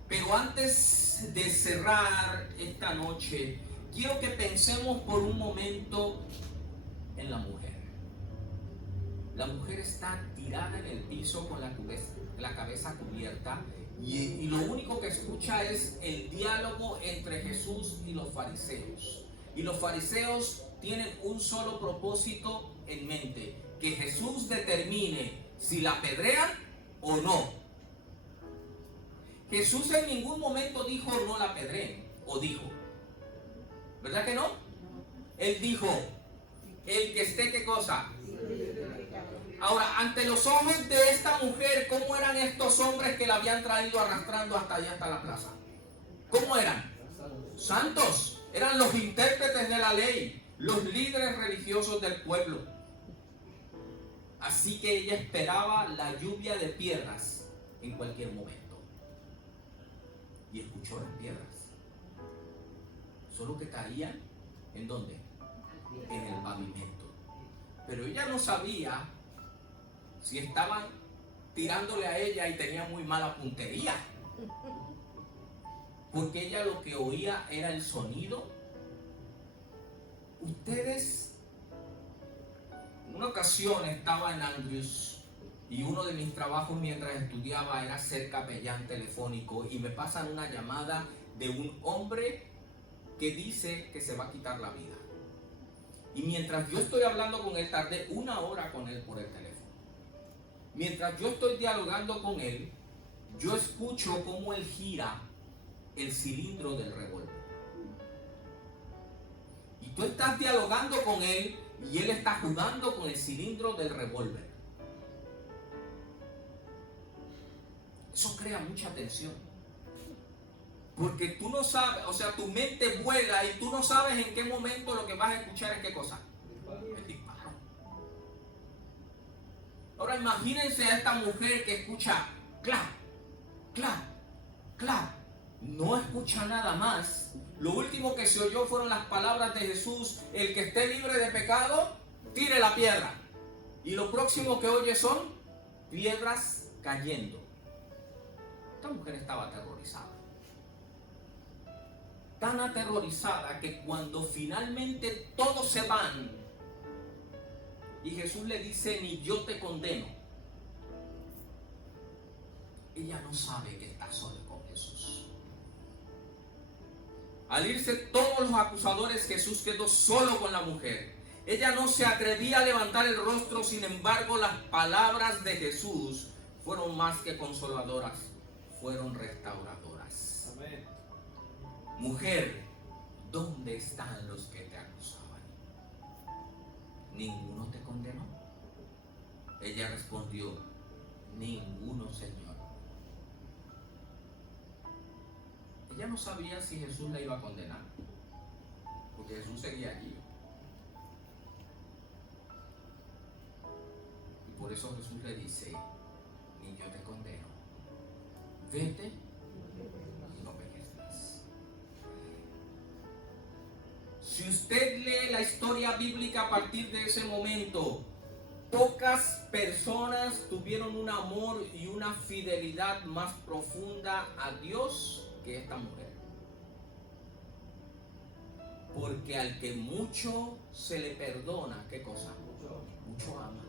Pero antes de cerrar esta noche, quiero que pensemos por un momento en la mujer. La mujer está tirada en el piso con la cabeza cubierta y lo único que escucha es el diálogo entre Jesús y los fariseos. Y los fariseos tienen un solo propósito en mente, que Jesús determine si la apedrean o no. Jesús en ningún momento dijo no la apedreen, o dijo, ¿verdad que no? Él dijo, el que esté, ¿qué cosa? Ahora, ante los ojos de esta mujer, ¿cómo eran estos hombres que la habían traído arrastrando hasta allá, hasta la plaza? ¿Cómo eran? Santos. Eran los intérpretes de la ley, los líderes religiosos del pueblo. Así que ella esperaba la lluvia de piedras en cualquier momento. Y escuchó las piedras. Solo que caían, ¿en dónde? En el pavimento. Pero ella no sabía si estaban tirándole a ella y tenía muy mala puntería. Porque ella lo que oía era el sonido. Ustedes, en una ocasión estaba en Andrews y uno de mis trabajos mientras estudiaba era ser capellán telefónico y me pasan una llamada de un hombre que dice que se va a quitar la vida. Y mientras yo estoy hablando con él, tardé 1 hora con él por el teléfono. Mientras yo estoy dialogando con él, yo escucho cómo él gira el cilindro del revólver. Y tú estás dialogando con él y él está jugando con el cilindro del revólver. Eso crea mucha tensión. Porque tú no sabes, o sea, tu mente vuela y tú no sabes en qué momento lo que vas a escuchar es qué cosa. El disparo. Ahora imagínense a esta mujer que escucha clap, clap, clap. No escucha nada más. Lo último que se oyó fueron las palabras de Jesús: el que esté libre de pecado, tire la piedra. Y lo próximo que oye son piedras cayendo. Esta mujer estaba aterrorizada. Tan aterrorizada que cuando finalmente todos se van y Jesús le dice: ni yo te condeno, ella no sabe que está sola con Jesús. Al irse todos los acusadores, Jesús quedó solo con la mujer. Ella no se atrevía a levantar el rostro, sin embargo las palabras de Jesús fueron más que consoladoras, fueron restauradoras. Amén. Mujer, ¿dónde están los que te acusaban? ¿Ninguno te condenó? Ella respondió: ninguno, Señor. Ella no sabía si Jesús la iba a condenar, porque Jesús seguía allí. Y por eso Jesús le dice: ni yo te condeno, vete y no peques más. Si usted lee la historia bíblica a partir de ese momento, pocas personas tuvieron un amor y una fidelidad más profunda a Dios que esta mujer. Porque al que mucho se le perdona, ¿qué cosa? Mucho ama.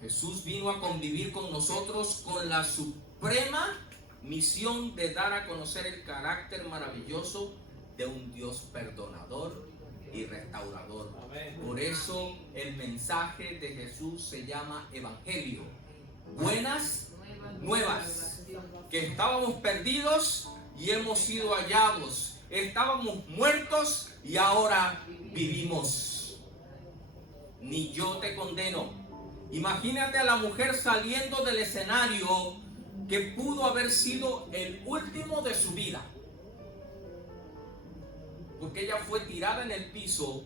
Jesús vino a convivir con nosotros con la suprema misión de dar a conocer el carácter maravilloso de un Dios perdonador y restaurador. Amén. Por eso el mensaje de Jesús se llama Evangelio. Buenas nuevas. Que estábamos perdidos y hemos sido hallados. Estábamos muertos y ahora vivimos. Ni yo te condeno. Imagínate a la mujer saliendo del escenario que pudo haber sido el último de su vida. Porque ella fue tirada en el piso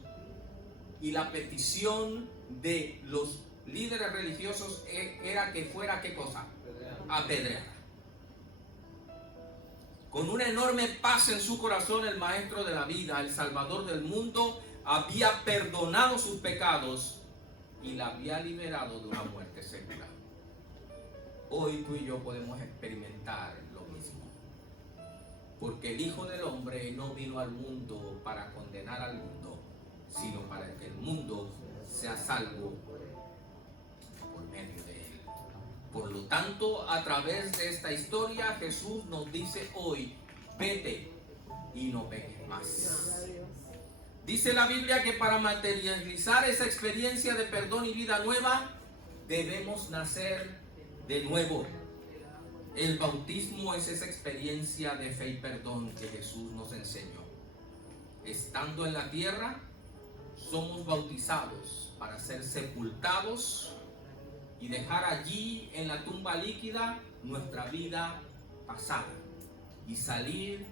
y la petición de los líderes religiosos era que fuera, ¿qué cosa? Apedreada. Con una enorme paz en su corazón, el maestro de la vida, el salvador del mundo, había perdonado sus pecados y la había liberado de una muerte segura. Hoy tú y yo podemos experimentar lo mismo. Porque el Hijo del Hombre no vino al mundo para condenar al mundo, sino para que el mundo sea salvo por medio de él. Por lo tanto, a través de esta historia, Jesús nos dice hoy: vete y no peques más. Dice la Biblia que para materializar esa experiencia de perdón y vida nueva, debemos nacer de nuevo. El bautismo es esa experiencia de fe y perdón que Jesús nos enseñó. estando en la tierra, somos bautizados para ser sepultados y dejar allí en la tumba líquida nuestra vida pasada y salir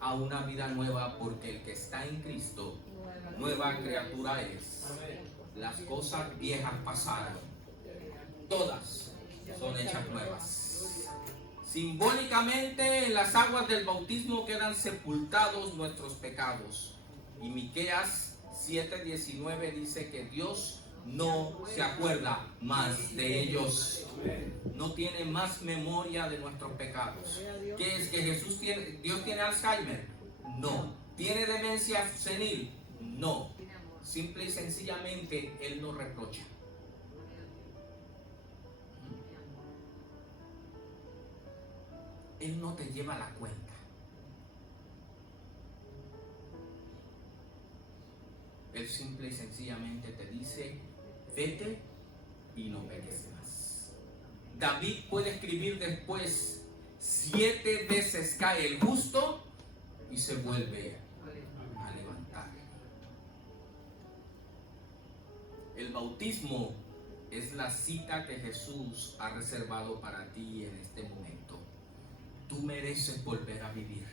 a una vida nueva, porque el que está en Cristo, nueva criatura es. Las cosas viejas pasaron, todas son hechas nuevas. Simbólicamente, en las aguas del bautismo quedan sepultados nuestros pecados. Y Miqueas 7:19 dice que Dios no se acuerda más de ellos. No tiene más memoria de nuestros pecados. ¿Qué es? ¿Que Dios tiene Alzheimer? No. ¿Tiene demencia senil? No. Simple y sencillamente Él no reprocha. Él no te lleva la cuenta. Él simple y sencillamente te dice: vete y no peques más. David puede escribir después: 7 veces cae el justo y se vuelve a levantar. El bautismo es la cita que Jesús ha reservado para ti en este momento. Tú mereces volver a vivir.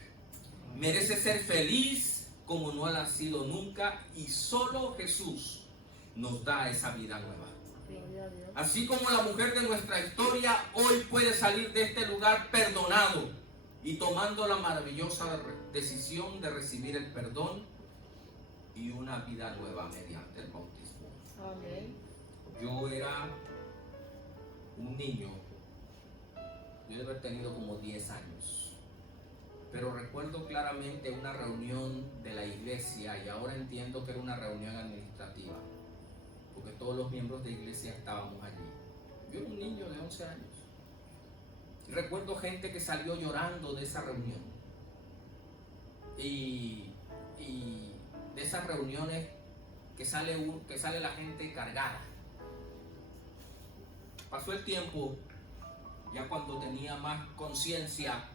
Mereces ser feliz como no lo has sido nunca, y solo Jesús nos da esa vida nueva. Así como la mujer de nuestra historia hoy puede salir de este lugar perdonado y tomando la maravillosa decisión de recibir el perdón y una vida nueva mediante el bautismo. Amén. Yo era un niño, yo debo haber tenido como 10 años, pero recuerdo claramente una reunión de la iglesia, y ahora entiendo que era una reunión administrativa, porque todos los miembros de la iglesia estábamos allí. Yo era un niño de 11 años. Recuerdo gente que salió llorando de esa reunión, y de esas reuniones que sale la gente cargada. Pasó el tiempo, ya cuando tenía más conciencia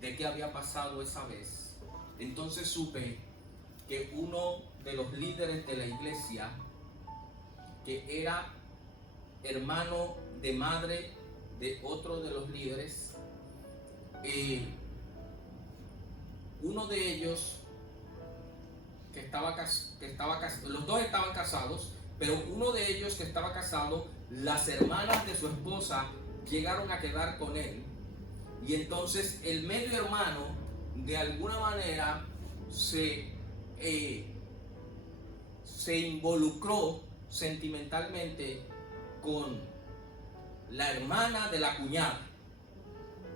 de qué había pasado esa vez, entonces supe que uno de los líderes de la iglesia, que era hermano de madre de otro de los líderes, uno de ellos los dos estaban casados, pero uno de ellos que estaba casado, las hermanas de su esposa llegaron a quedar con él, y entonces el medio hermano de alguna manera se involucró sentimentalmente con la hermana de la cuñada,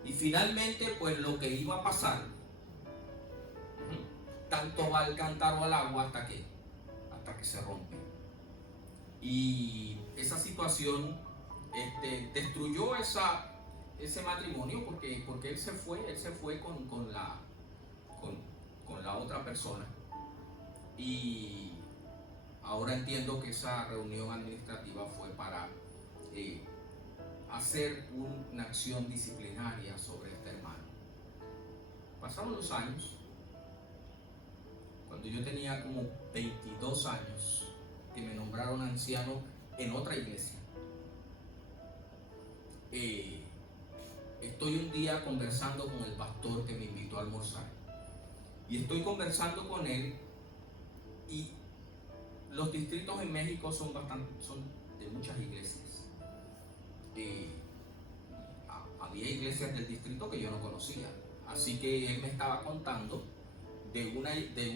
y finalmente pues lo que iba a pasar, tanto va al cántaro al agua hasta que se rompe. Y esa situación destruyó ese matrimonio, porque él se fue con la otra persona. Y ahora entiendo que esa reunión administrativa fue para hacer una acción disciplinaria sobre este hermano. Pasaron los años. Cuando yo tenía como 22 años, que me nombraron anciano en otra iglesia, estoy un día conversando con el pastor que me invitó a almorzar, y estoy conversando con él, y los distritos en México son de muchas iglesias. Había iglesias del distrito que yo no conocía, así que él me estaba contando de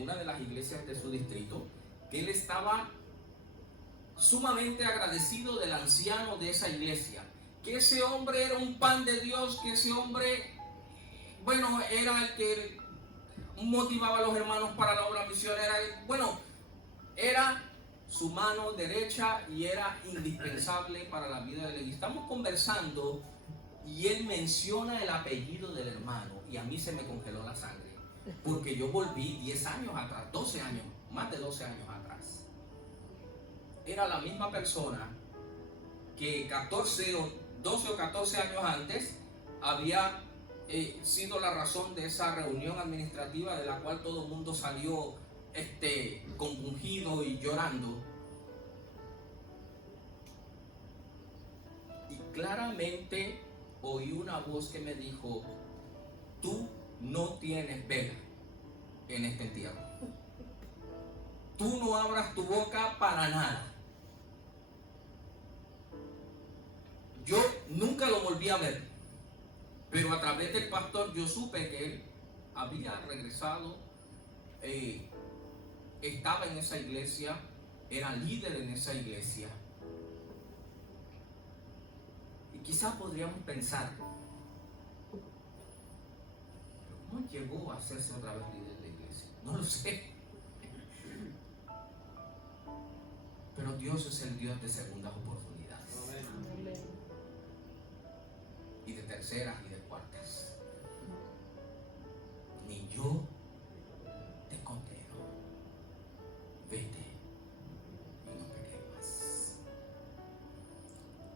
una de las iglesias de su distrito, que él estaba sumamente agradecido del anciano de esa iglesia, que ese hombre era un pan de Dios, que ese hombre, bueno, era el que motivaba a los hermanos para la obra misionera, era su mano derecha y era indispensable para la vida de la iglesia. Estamos conversando y él menciona el apellido del hermano, y a mí se me congeló la sangre, porque yo volví 10 años atrás, 12 años, más de 12 años atrás. Era la misma persona que 12 o 14 años antes había sido la razón de esa reunión administrativa, de la cual todo el mundo salió compungido y llorando. Y claramente oí una voz que me dijo: tú no tienes vela en este entierro. Tú no abras tu boca para nada. Yo nunca lo volví a ver, pero a través del pastor yo supe que él había regresado, estaba en esa iglesia, era líder en esa iglesia. Y quizás podríamos pensar, ¿cómo llegó a hacerse otra vez líder de la iglesia? No lo sé. Pero Dios es el Dios de segundas oportunidades. Y de terceras y de cuartas. Ni yo te condeno. Vete y no peques más.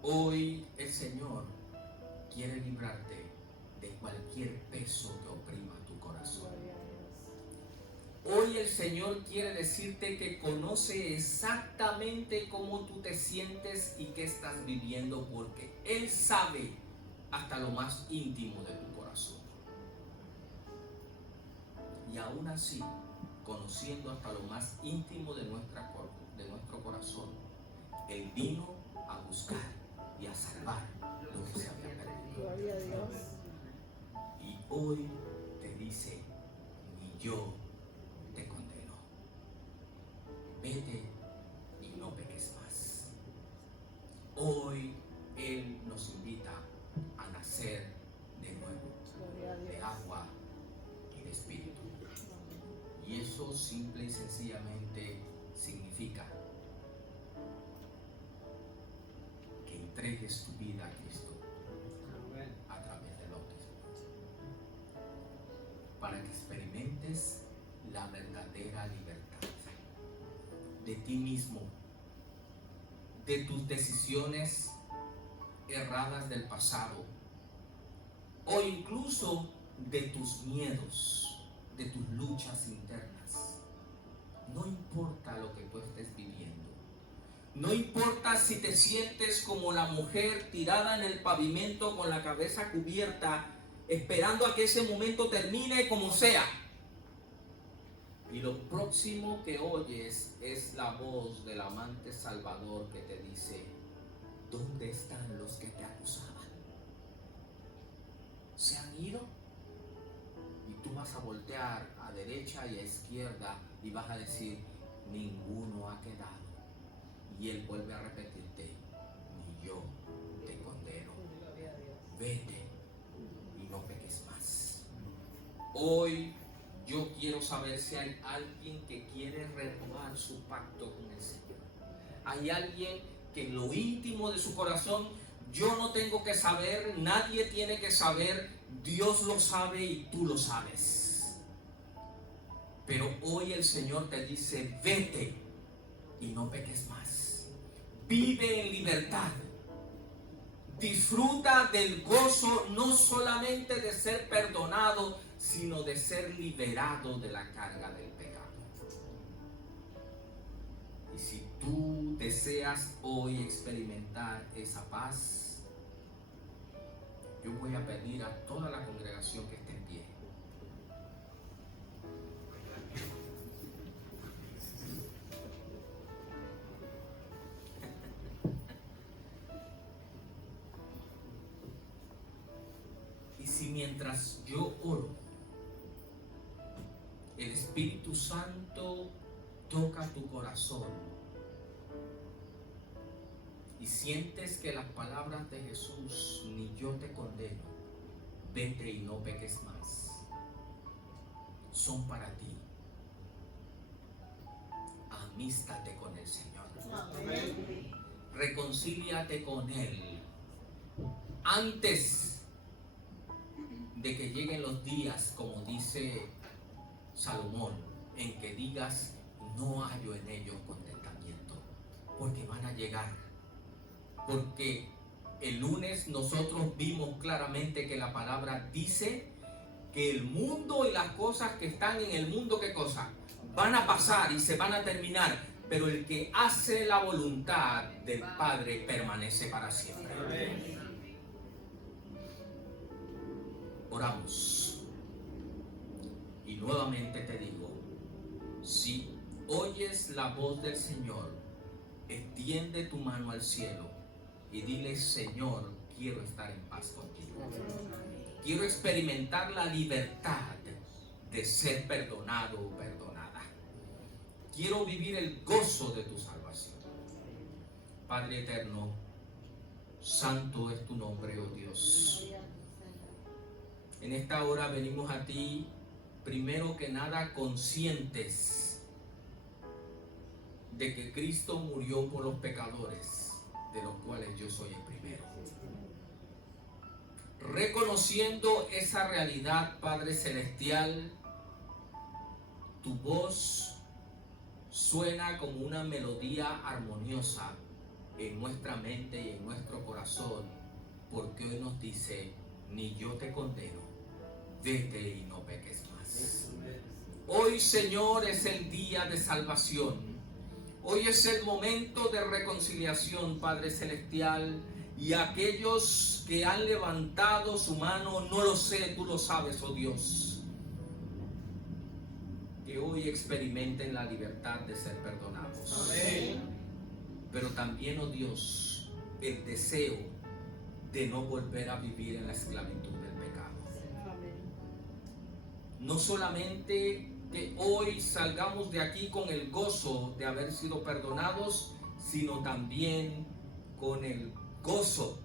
Hoy el Señor quiere librarte de cualquier peso que oprima tu corazón. Hoy el Señor quiere decirte que conoce exactamente cómo tú te sientes y qué estás viviendo, porque Él sabe hasta lo más íntimo de tu corazón. Y aún así, conociendo hasta lo más íntimo de nuestro corazón, Él vino a buscar y a salvar lo que se había perdido. Gloria a Dios. Y hoy te dice: ni yo te condeno. Vete y no peques más. Hoy Él nos invita a nacer de nuevo, Gloria a de Dios. agua y de espíritu. Y eso simple y sencillamente significa que entregues tu vida a Cristo a través del bautismo, para que experimentes la verdadera libertad de ti mismo, de tus decisiones erradas del pasado, o incluso de tus miedos, de tus luchas internas. No importa lo que tú estés viviendo, no importa si te sientes como la mujer tirada en el pavimento con la cabeza cubierta, esperando a que ese momento termine como sea. Y lo próximo que oyes es la voz del amante salvador que te dice: ¿dónde están los que te acusaban? ¿Se han ido? Y tú vas a voltear a derecha y a izquierda y vas a decir: ninguno ha quedado. Y Él vuelve a repetirte: ni yo te condeno. Vete y no peques más. Hoy yo quiero saber si hay alguien que quiere renovar su pacto con el Señor. Hay alguien que en lo íntimo de su corazón: yo no tengo que saber, nadie tiene que saber, Dios lo sabe y tú lo sabes. Pero hoy el Señor te dice: vete y no peques más. Vive en libertad. Disfruta del gozo no solamente de ser perdonado, sino de ser liberado de la carga del pecado. Y si tú deseas hoy experimentar esa paz, yo voy a pedir a toda la congregación que esté en pie. Y si mientras yo oro, el Espíritu Santo toca tu corazón y sientes que las palabras de Jesús: ni yo te condeno, vete y no peques más, son para ti, amístate con el Señor. Amén. Reconcíliate con Él antes de que lleguen los días, como dice Salomón, en que digas: no hallo en ellos contentamiento, porque van a llegar. Porque el lunes nosotros vimos claramente que la palabra dice que el mundo y las cosas que están en el mundo, ¿qué cosa? van a pasar y se van a terminar, pero el que hace la voluntad del Padre permanece para siempre. Oramos. Y nuevamente te digo, si oyes la voz del Señor, extiende tu mano al cielo y dile: Señor, quiero estar en paz contigo. Quiero experimentar la libertad de ser perdonado o perdonada. Quiero vivir el gozo de tu salvación. Padre eterno, santo es tu nombre, oh Dios. En esta hora venimos a ti, primero que nada, conscientes de que Cristo murió por los pecadores, de los cuales yo soy el primero. Reconociendo esa realidad, Padre Celestial, tu voz suena como una melodía armoniosa en nuestra mente y en nuestro corazón, porque hoy nos dice: ni yo te condeno, vete y no peques más. Hoy, Señor, es el día de salvación. Hoy es el momento de reconciliación, Padre Celestial. Y aquellos que han levantado su mano, no lo sé, tú lo sabes, oh Dios, que hoy experimenten la libertad de ser perdonados. Amén. Pero también, oh Dios, el deseo de no volver a vivir en la esclavitud del pecado. No solamente que hoy salgamos de aquí con el gozo de haber sido perdonados, sino también con el gozo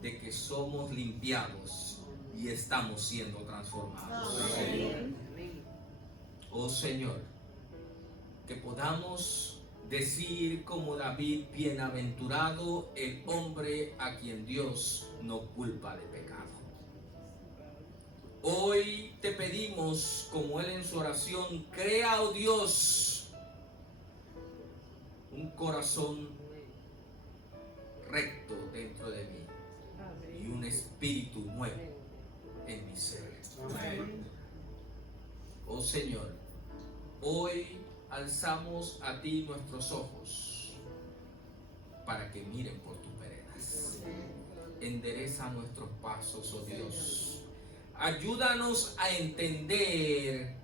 de que somos limpiados y estamos siendo transformados. Amén. Oh Señor, que podamos decir como David: bienaventurado el hombre a quien Dios no culpa de pecado. Hoy te pedimos, como él en su oración: crea, oh Dios, un corazón recto dentro de mí y un espíritu nuevo en mi ser. Oh Señor, hoy alzamos a ti nuestros ojos para que miren por tus veredas. Endereza nuestros pasos, oh Dios. Ayúdanos a entender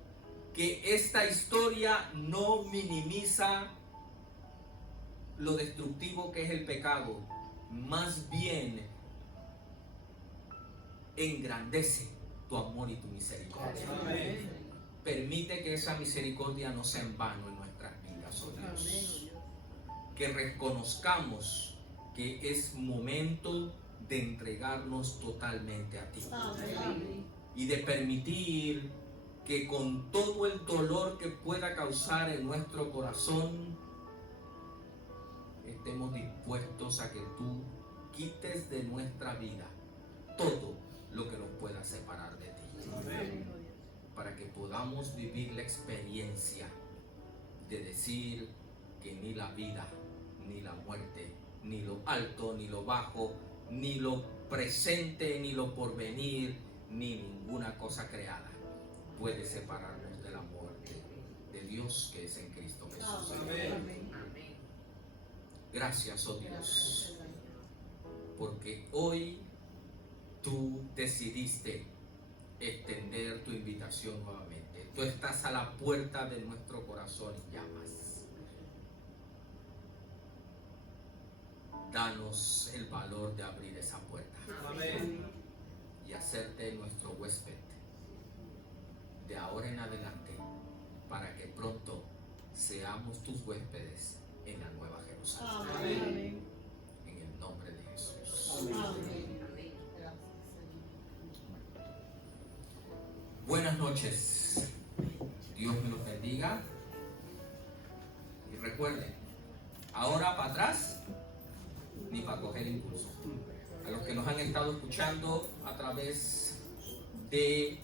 que esta historia no minimiza lo destructivo que es el pecado, más bien engrandece tu amor y tu misericordia. Amén. Permite que esa misericordia no sea en vano en nuestras vidas, oh Dios. Que reconozcamos que es momento de entregarnos totalmente a ti. Amén. Y de permitir que con todo el dolor que pueda causar en nuestro corazón, estemos dispuestos a que tú quites de nuestra vida todo lo que nos pueda separar de ti. Amén. Para que podamos vivir la experiencia de decir que ni la vida, ni la muerte, ni lo alto, ni lo bajo, ni lo presente, ni lo porvenir, ni ninguna cosa creada puede separarnos del amor de Dios que es en Cristo Jesús. Amén. Gracias, oh Dios, porque hoy tú decidiste extender tu invitación nuevamente. Tú estás a la puerta de nuestro corazón y llamas. Danos el valor de abrir esa puerta. Amén. Y hacerte nuestro huésped de ahora en adelante, para que pronto seamos tus huéspedes en la Nueva Jerusalén. Amén. En el nombre de Jesús. Amén. Buenas noches. Dios me los bendiga. Y recuerden, ahora para atrás, ni para coger impulso. A los que nos han estado escuchando a través de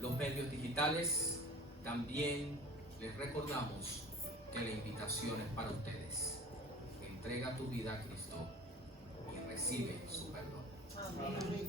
los medios digitales, también les recordamos que la invitación es para ustedes. Entrega tu vida a Cristo y recibe su perdón. Amén.